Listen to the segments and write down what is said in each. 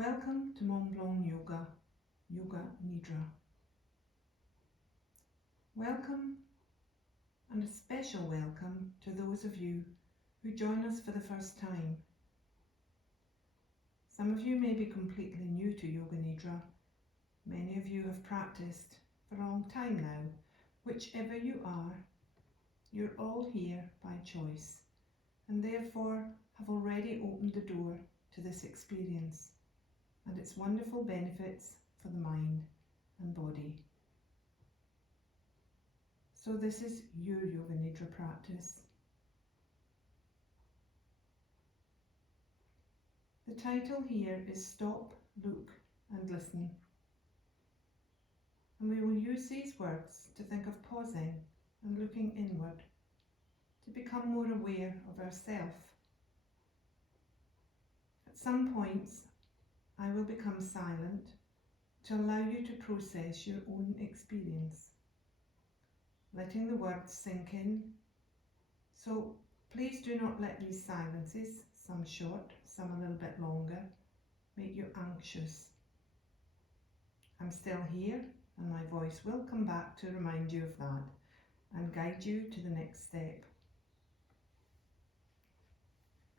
Welcome to Mont Blanc Yoga, Yoga Nidra. Welcome, and a special welcome to those of you who join us for the first time. Some of you may be completely new to Yoga Nidra. Many of you have practiced for a long time now. Whichever you are, you're all here by choice, and therefore have already opened the door to this experience and its wonderful benefits for the mind and body. So this is your Yoga Nidra practice. The title here is Stop, Look and Listen. And we will use these words to think of pausing and looking inward, to become more aware of ourself. At some points, I will become silent to allow you to process your own experience, letting the words sink in. So please do not let these silences, some short, some a little bit longer, make you anxious. I'm still here, and my voice will come back to remind you of that and guide you to the next step.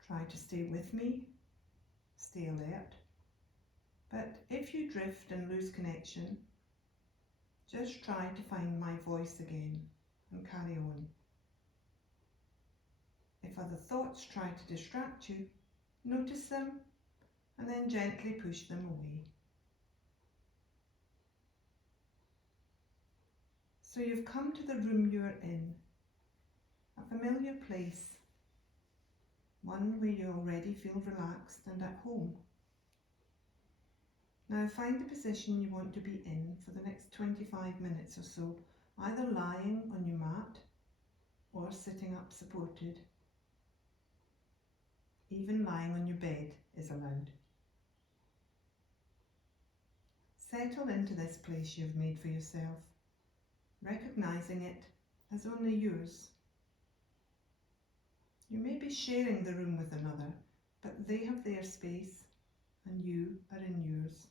Try to stay with me, stay alert. But if you drift and lose connection, just try to find my voice again and carry on. If other thoughts try to distract you, notice them and then gently push them away. So you've come to the room you're in, a familiar place, one where you already feel relaxed and at home. Now find the position you want to be in for the next 25 minutes or so, either lying on your mat or sitting up supported. Even lying on your bed is allowed. Settle into this place you've made for yourself, recognizing it as only yours. You may be sharing the room with another, but they have their space and you are in yours.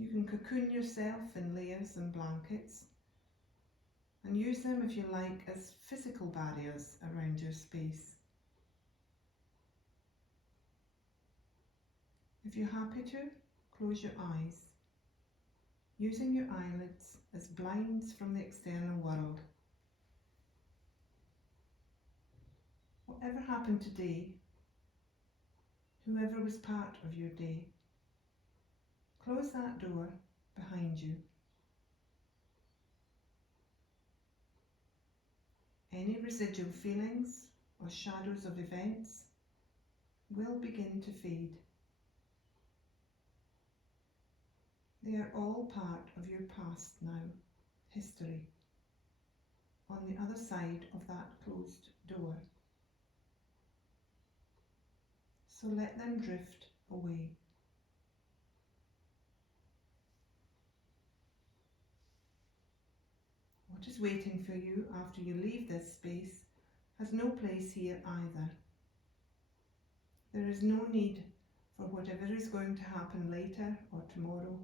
You can cocoon yourself in layers and blankets and use them, if you like, as physical barriers around your space. If you're happy to, close your eyes, using your eyelids as blinds from the external world. Whatever happened today, whoever was part of your day, close that door behind you. Any residual feelings or shadows of events will begin to fade. They are all part of your past now, history, on the other side of that closed door. So let them drift away. What is waiting for you after you leave this space has no place here either. There is no need for whatever is going to happen later or tomorrow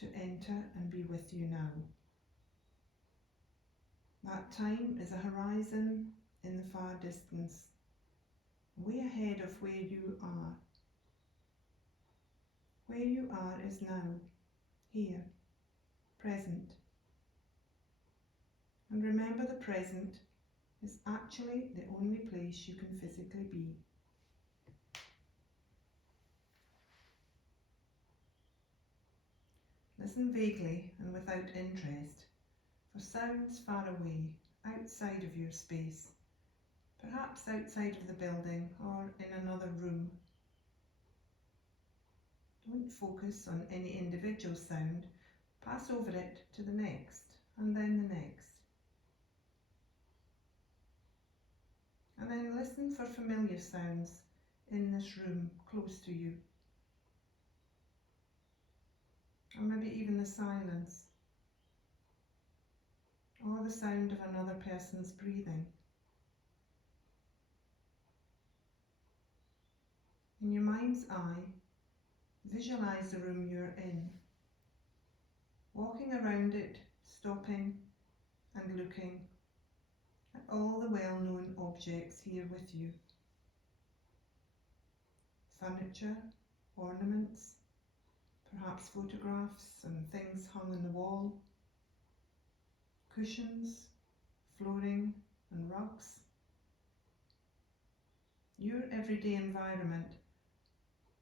to enter and be with you now. That time is a horizon in the far distance, way ahead of where you are. Where you are is now, here, present. And remember, the present is actually the only place you can physically be. Listen vaguely and without interest for sounds far away, outside of your space, perhaps outside of the building or in another room. Don't focus on any individual sound, pass over it to the next and then the next. And then listen for familiar sounds in this room close to you. Or maybe even the silence, or the sound of another person's breathing. In your mind's eye, visualize the room you're in, walking around it, stopping and looking at all the well-known objects here with you. Furniture, ornaments, perhaps photographs and things hung on the wall, cushions, flooring and rugs. Your everyday environment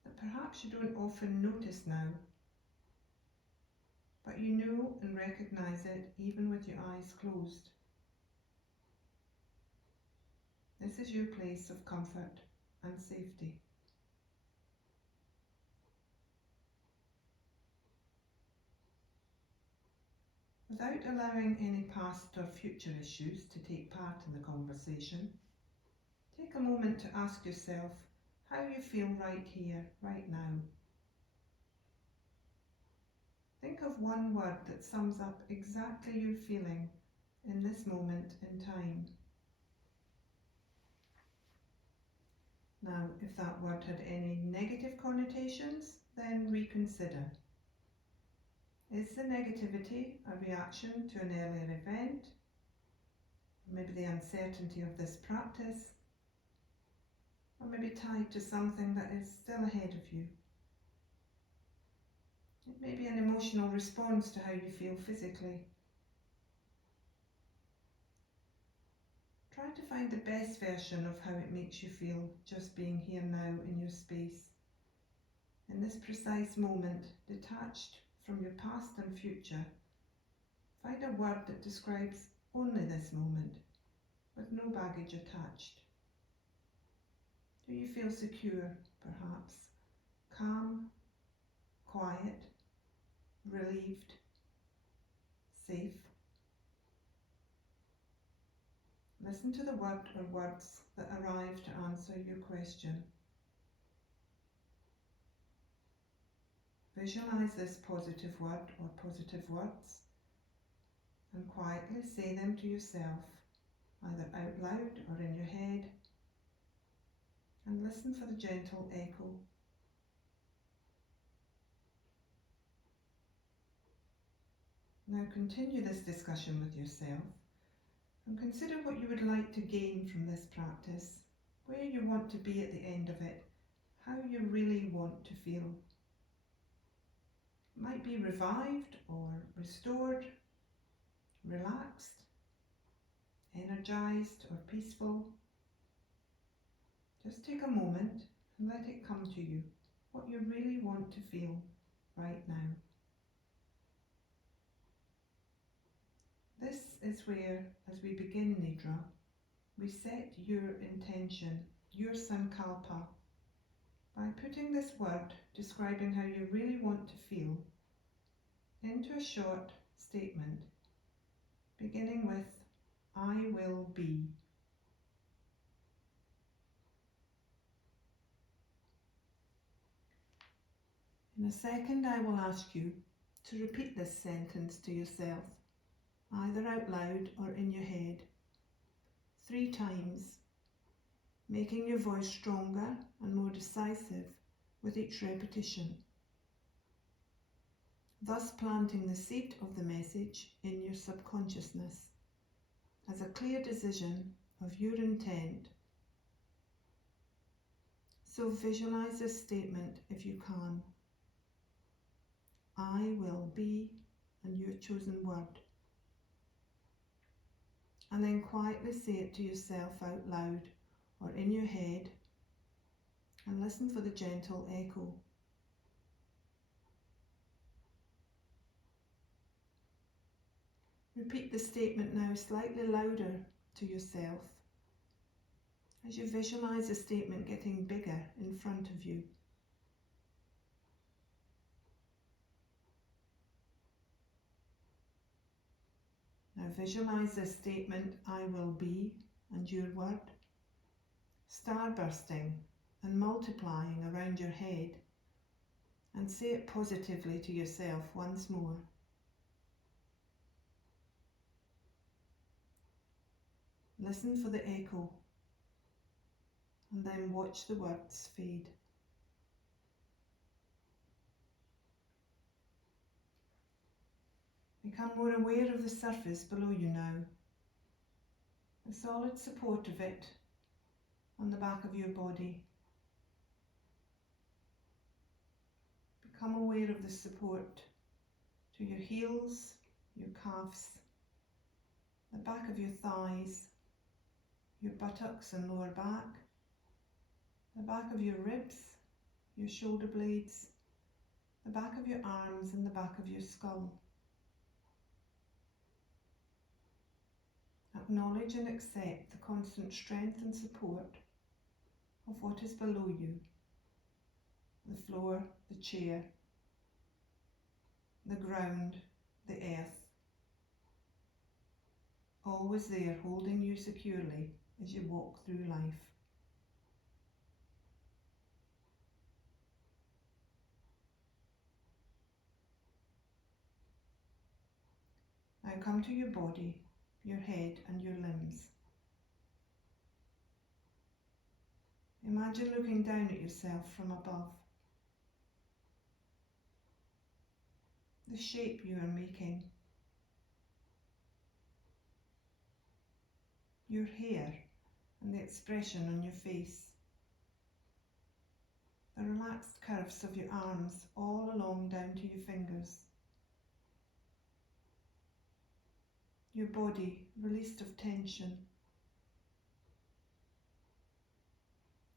that perhaps you don't often notice now, but you know and recognise it even with your eyes closed. This is your place of comfort and safety. Without allowing any past or future issues to take part in the conversation, take a moment to ask yourself how you feel right here, right now. Think of one word that sums up exactly your feeling in this moment in time. Now, if that word had any negative connotations, then reconsider. Is the negativity a reaction to an earlier event? Maybe the uncertainty of this practice? Or maybe tied to something that is still ahead of you? It may be an emotional response to how you feel physically. Try to find the best version of how it makes you feel just being here now in your space, in this precise moment, detached from your past and future. Find a word that describes only this moment, with no baggage attached. Do you feel secure, perhaps? Calm, quiet, relieved, safe? Listen to the word or words that arrive to answer your question. Visualize this positive word or positive words and quietly say them to yourself, either out loud or in your head, and listen for the gentle echo. Now continue this discussion with yourself and consider what you would like to gain from this practice, where you want to be at the end of it, how you really want to feel. It might be revived or restored, relaxed, energized or peaceful. Just take a moment and let it come to you, what you really want to feel right now. This is where, as we begin Nidra, we set your intention, your Sankalpa, by putting this word describing how you really want to feel into a short statement, beginning with, I will be. In a second, I will ask you to repeat this sentence to yourself, either out loud or in your head, 3 times, making your voice stronger and more decisive with each repetition, thus planting the seed of the message in your subconsciousness as a clear decision of your intent. So visualize this statement if you can. I will be, and your chosen word. And then quietly say it to yourself out loud or in your head and listen for the gentle echo. Repeat the statement now slightly louder to yourself as you visualize the statement getting bigger in front of you. Now visualize this statement, I will be, and your word, starbursting and multiplying around your head, and say it positively to yourself once more. Listen for the echo and then watch the words fade. Become more aware of the surface below you now, the solid support of it on the back of your body. Become aware of the support to your heels, your calves, the back of your thighs, your buttocks and lower back, the back of your ribs, your shoulder blades, the back of your arms and the back of your skull. Acknowledge and accept the constant strength and support of what is below you, the floor, the chair, the ground, the earth, always there holding you securely as you walk through life. Now come to your body, your head and your limbs. Imagine looking down at yourself from above. The shape you are making. Your hair and the expression on your face. The relaxed curves of your arms all along down to your fingers. Your body released of tension.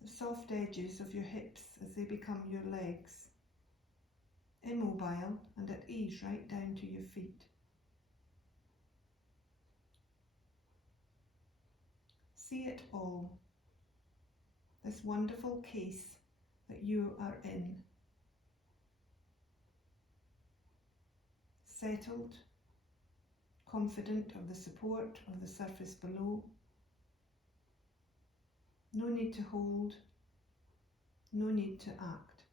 The soft edges of your hips as they become your legs. Immobile and at ease right down to your feet. See it all, this wonderful case that you are in. Settled, confident of the support of the surface below. No need to hold, no need to act.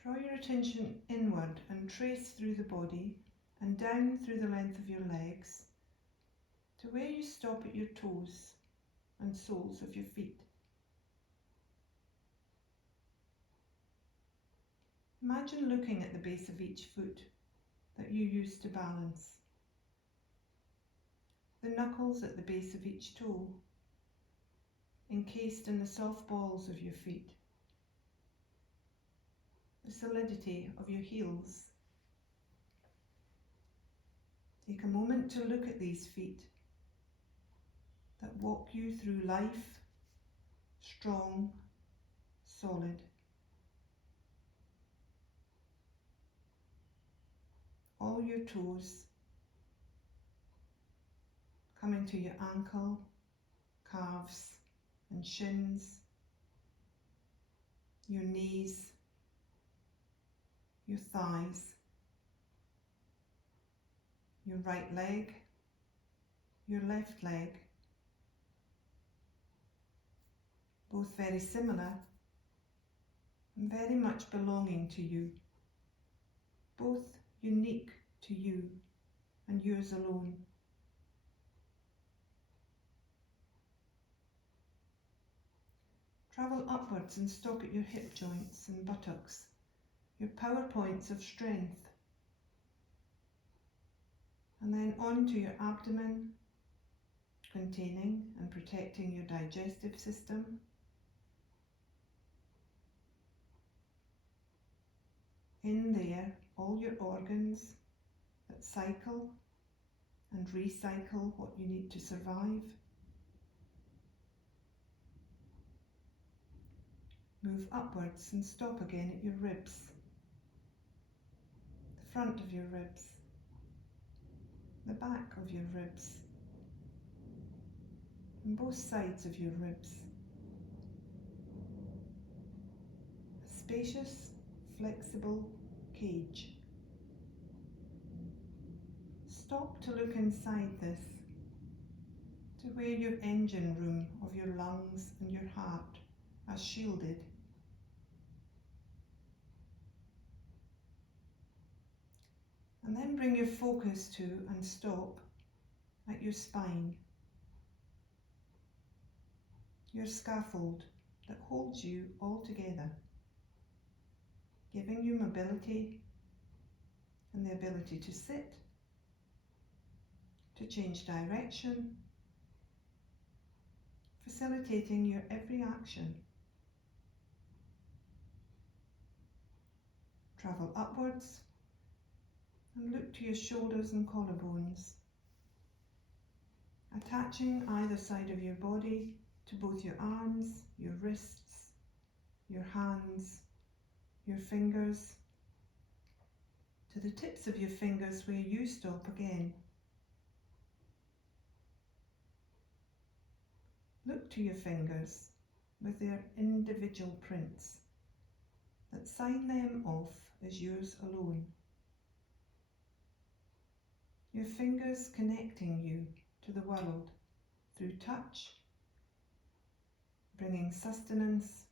Draw your attention inward and trace through the body and down through the length of your legs to where you stop at your toes and soles of your feet. Imagine looking at the base of each foot that you use to balance. The knuckles at the base of each toe, encased in the soft balls of your feet. The solidity of your heels. Take a moment to look at these feet that walk you through life, strong, solid. All your toes, coming to your ankle, calves and shins, your knees, your thighs, your right leg, your left leg, both very similar and very much belonging to you, both unique to you and yours alone. Travel upwards and stop at your hip joints and buttocks, your power points of strength, and then on to your abdomen, containing and protecting your digestive system, in there all your organs that cycle and recycle what you need to survive. Move upwards and stop again at your ribs, the front of your ribs, the back of your ribs, and both sides of your ribs. A spacious, flexible cage. Stop to look inside this, to where your engine room of your lungs and your heart are shielded. And then bring your focus to and stop at your spine, your scaffold that holds you all together. giving you mobility and the ability to sit, to change direction, facilitating your every action. Travel upwards and look to your shoulders and collarbones, attaching either side of your body to both your arms, your wrists, your hands, your fingers, to the tips of your fingers where you stop again. Look to your fingers with their individual prints that sign them off as yours alone. Your fingers connecting you to the world through touch, bringing sustenance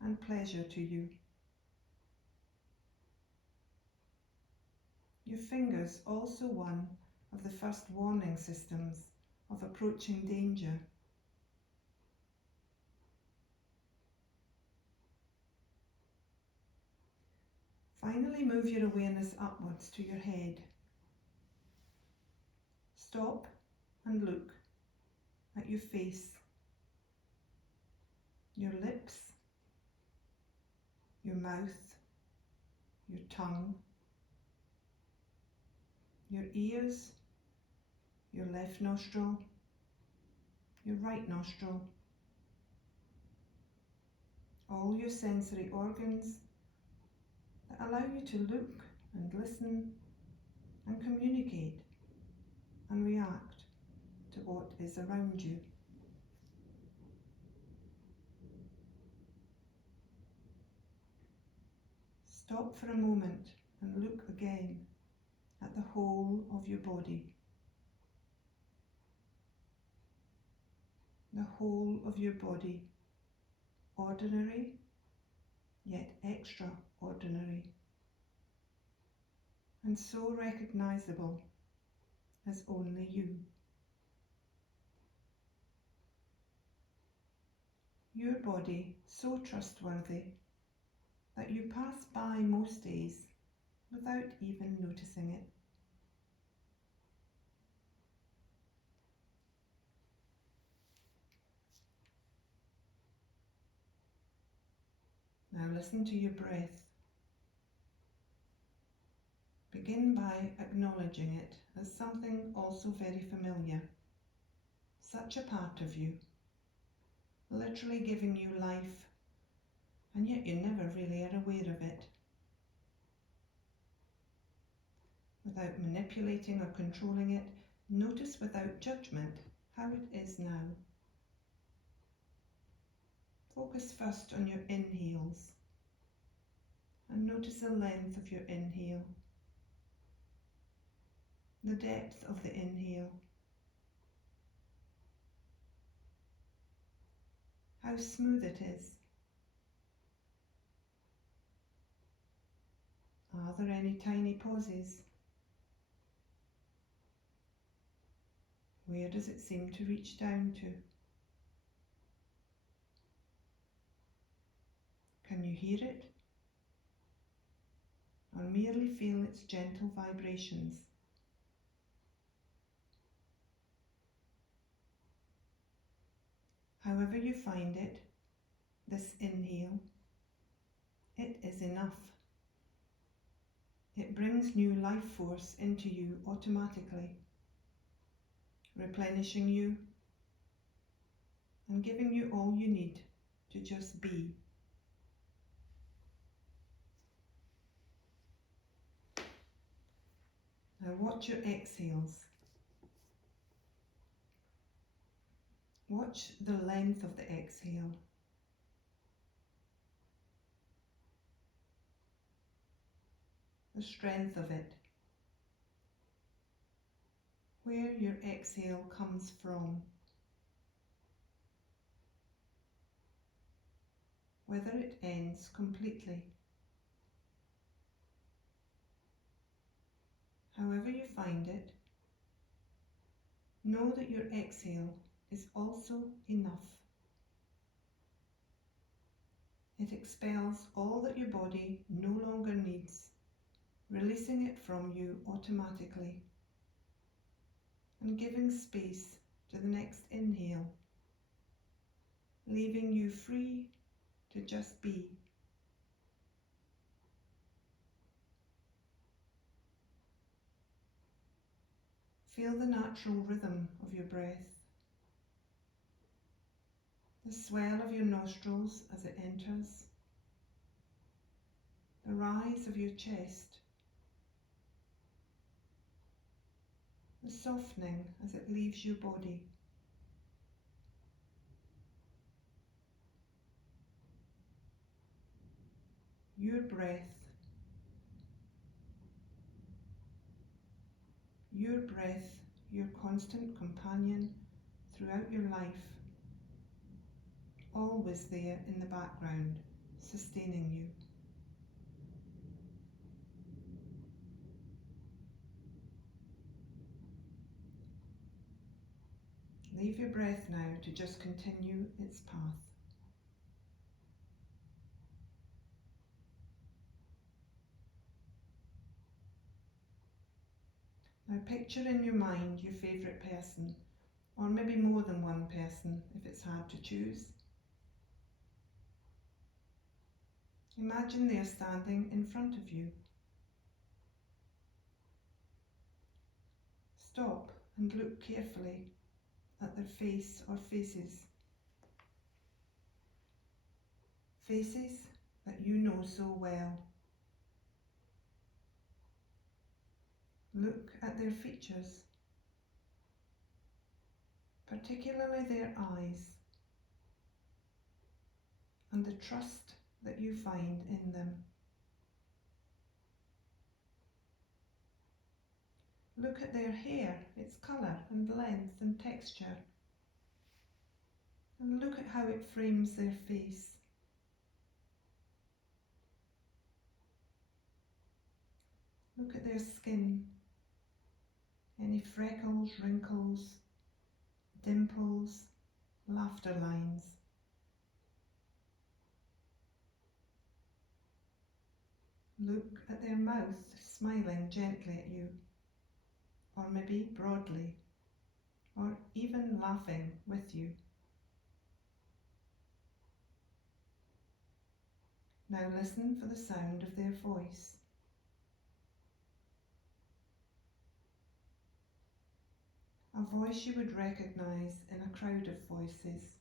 and pleasure to you. Your fingers also one of the first warning systems of approaching danger. Finally, move your awareness upwards to your head. Stop and look at your face, your lips, your mouth, your tongue, your ears, your left nostril, your right nostril, all your sensory organs that allow you to look and listen and communicate and react to what is around you. Stop for a moment and look again at the whole of your body. The whole of your body, ordinary yet extraordinary, and so recognizable as only you. Your body so trustworthy that you pass by most days without even noticing it. Now listen to your breath. Begin by acknowledging it as something also very familiar, such a part of you, literally giving you life, and yet you never really are aware of it. Without manipulating or controlling it, notice without judgment how it is now. Focus first on your inhales and notice the length of your inhale, the depth of the inhale, how smooth it is. Are there any tiny pauses? Where does it seem to reach down to? Can you hear it? Or merely feel its gentle vibrations? However you find it, this inhale, it is enough. It brings new life force into you automatically, replenishing you and giving you all you need to just be. Now watch your exhales. Watch the length of the exhale. The strength of it. Where your exhale comes from. Whether it ends completely. However you find it, know that your exhale is also enough. It expels all that your body no longer needs, releasing it from you automatically and giving space to the next inhale, leaving you free to just be. Feel the natural rhythm of your breath, the swell of your nostrils as it enters, the rise of your chest, the softening as it leaves your body. Your breath, your constant companion throughout your life, always there in the background, sustaining you. Leave your breath now to just continue its path. Now picture in your mind your favourite person, or maybe more than one person if it's hard to choose. Imagine they are standing in front of you. Stop and look carefully at their face or faces. Faces that you know so well. Look at their features, particularly their eyes, and the trust that you find in them. Look at their hair, its colour and length and texture, and look at how it frames their face. Look at their skin, any freckles, wrinkles, dimples, laughter lines. Look at their mouth smiling gently at you, or maybe broadly, or even laughing with you. Now listen for the sound of their voice. A voice you would recognise in a crowd of voices,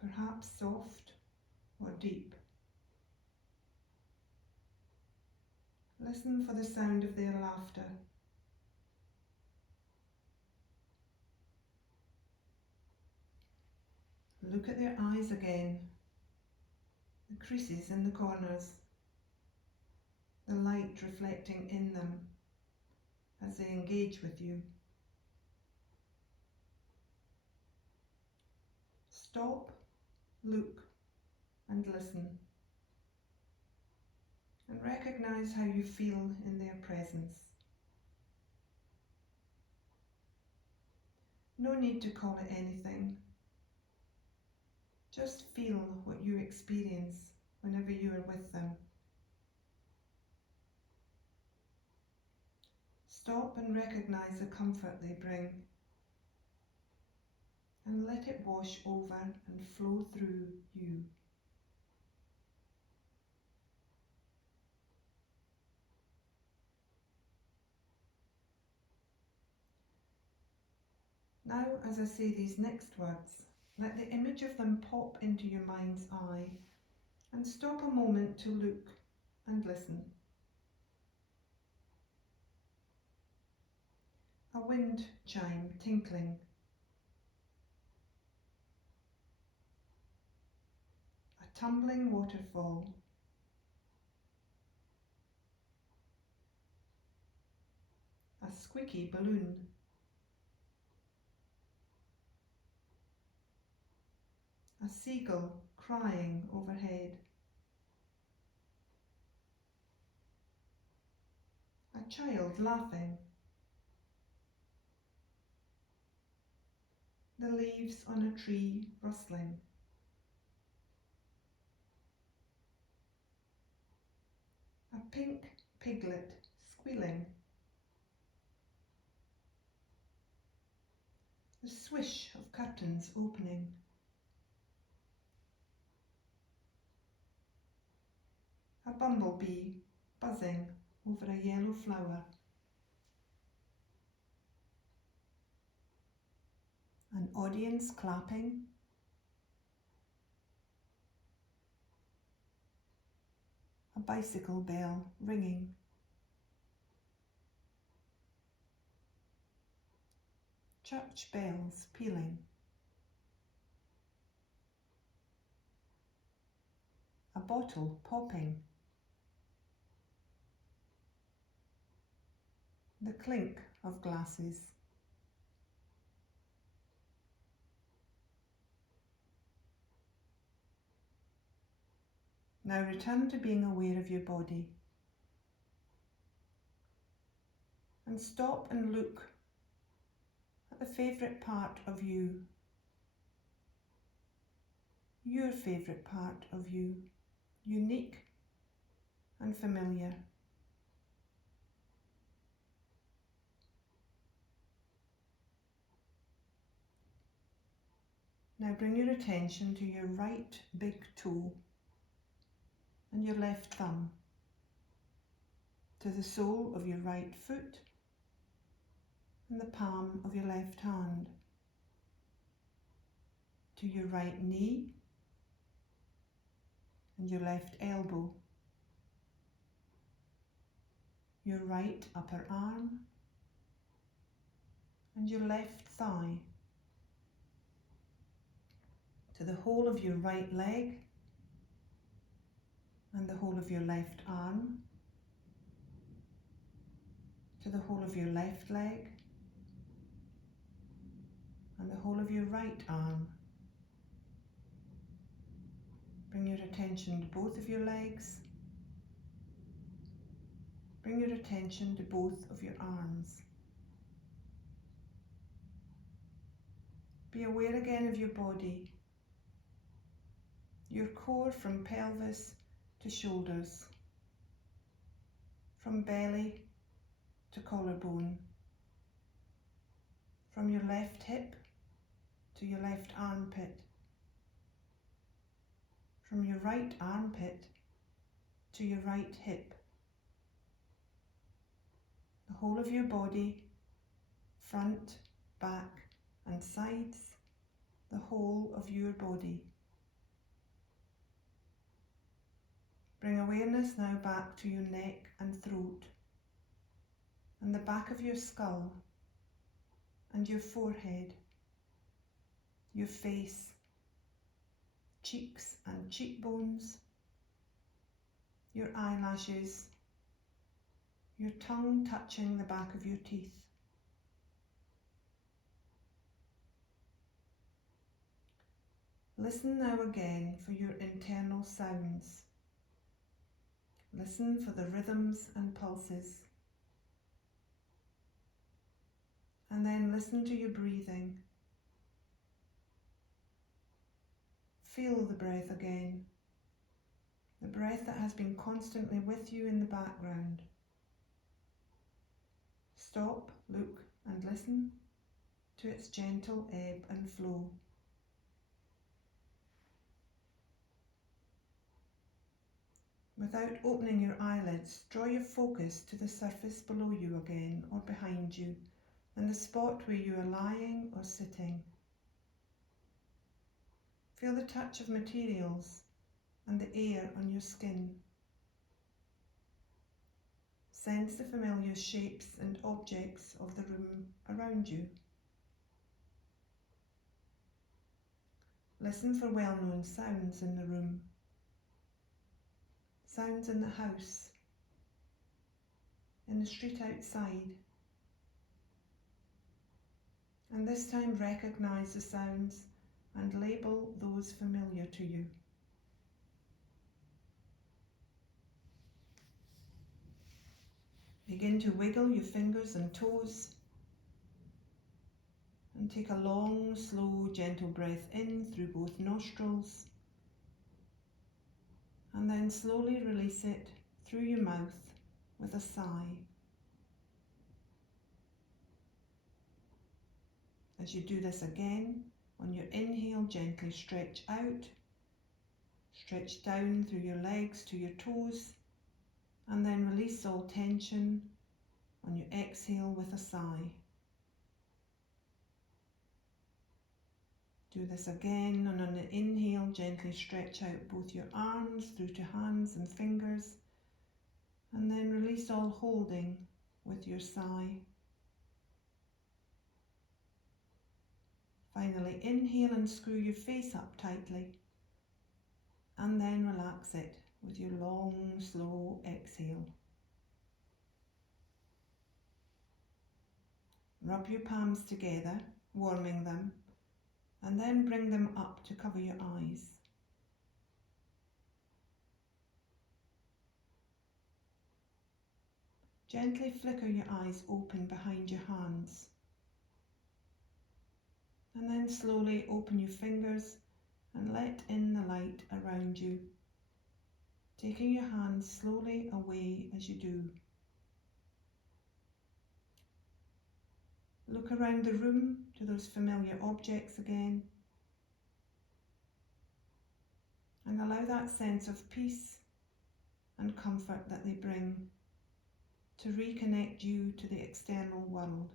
perhaps soft or deep. Listen for the sound of their laughter. Look at their eyes again, the creases in the corners, the light reflecting in them as they engage with you. Stop, look, and listen, and recognise how you feel in their presence. No need to call it anything. Just feel what you experience whenever you are with them. Stop and recognise the comfort they bring, and let it wash over and flow through you. Now, as I say these next words, let the image of them pop into your mind's eye and stop a moment to look and listen. A wind chime tinkling, a tumbling waterfall, a squeaky balloon, a seagull crying overhead, a child laughing, the leaves on a tree rustling, pink piglet squealing. The swish of curtains opening. A bumblebee buzzing over a yellow flower. An audience clapping. A bicycle bell ringing. Church bells pealing. A bottle popping. The clink of glasses. Now return to being aware of your body. And stop and look at the favourite part of you. Your favourite part of you. Unique and familiar. Now bring your attention to your right big toe and your left thumb, to the sole of your right foot and the palm of your left hand, to your right knee and your left elbow, your right upper arm and your left thigh, to the whole of your right leg and the whole of your left arm, to the whole of your left leg and the whole of your right arm. Bring your attention to both of your legs. Bring your attention to both of your arms. Be aware again of your body, your core from pelvis to shoulders, from belly to collarbone, from your left hip to your left armpit, from your right armpit to your right hip. The whole of your body, front, back and sides, the whole of your body. Bring awareness now back to your neck and throat, and the back of your skull, and your forehead, your face, cheeks and cheekbones, your eyelashes, your tongue touching the back of your teeth. Listen now again for your internal sounds. Listen for the rhythms and pulses. And then listen to your breathing. Feel the breath again. The breath that has been constantly with you in the background. Stop, look and listen to its gentle ebb and flow. Without opening your eyelids, draw your focus to the surface below you again or behind you, and the spot where you are lying or sitting. Feel the touch of materials and the air on your skin. Sense the familiar shapes and objects of the room around you. Listen for well-known sounds in the room. Sounds in the house, in the street outside. And this time recognise the sounds and label those familiar to you. Begin to wiggle your fingers and toes and take a long, slow, gentle breath in through both nostrils and then slowly release it through your mouth with a sigh. As you do this again, on your inhale, gently stretch out, stretch down through your legs to your toes, and then release all tension on your exhale with a sigh. Do this again, and on the inhale, gently stretch out both your arms through to hands and fingers, and then release all holding with your sigh. Finally, inhale and screw your face up tightly, and then relax it with your long, slow exhale. Rub your palms together, warming them, and then bring them up to cover your eyes. Gently flicker your eyes open behind your hands, and then slowly open your fingers and let in the light around you, taking your hands slowly away as you do. Look around the room to those familiar objects again, and allow that sense of peace and comfort that they bring to reconnect you to the external world.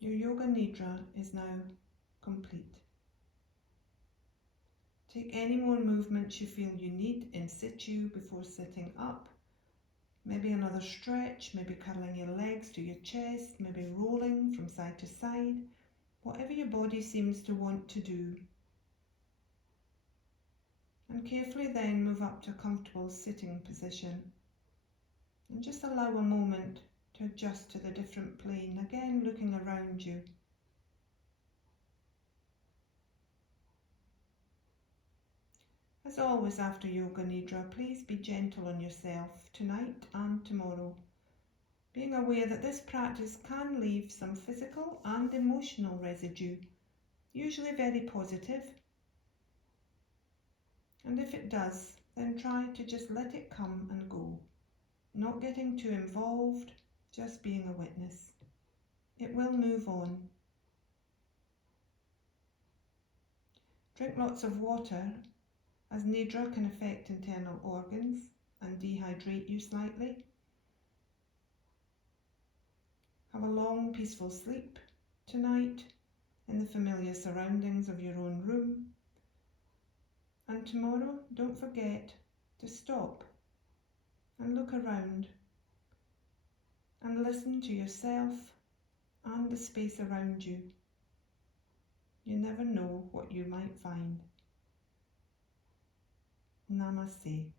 Your Yoga Nidra is now complete. Take any more movements you feel you need in situ before sitting up. Maybe another stretch, maybe curling your legs to your chest, maybe rolling from side to side, whatever your body seems to want to do. And carefully then move up to a comfortable sitting position. And just allow a moment to adjust to the different plane, again looking around you. As always after Yoga Nidra, please be gentle on yourself tonight and tomorrow, being aware that this practice can leave some physical and emotional residue, usually very positive. And if it does, then try to just let it come and go, not getting too involved, just being a witness. It will move on. Drink lots of water, as Nidra can affect internal organs and dehydrate you slightly. Have a long, peaceful sleep tonight in the familiar surroundings of your own room. And tomorrow, don't forget to stop and look around and listen to yourself and the space around you. You never know what you might find. Namaste.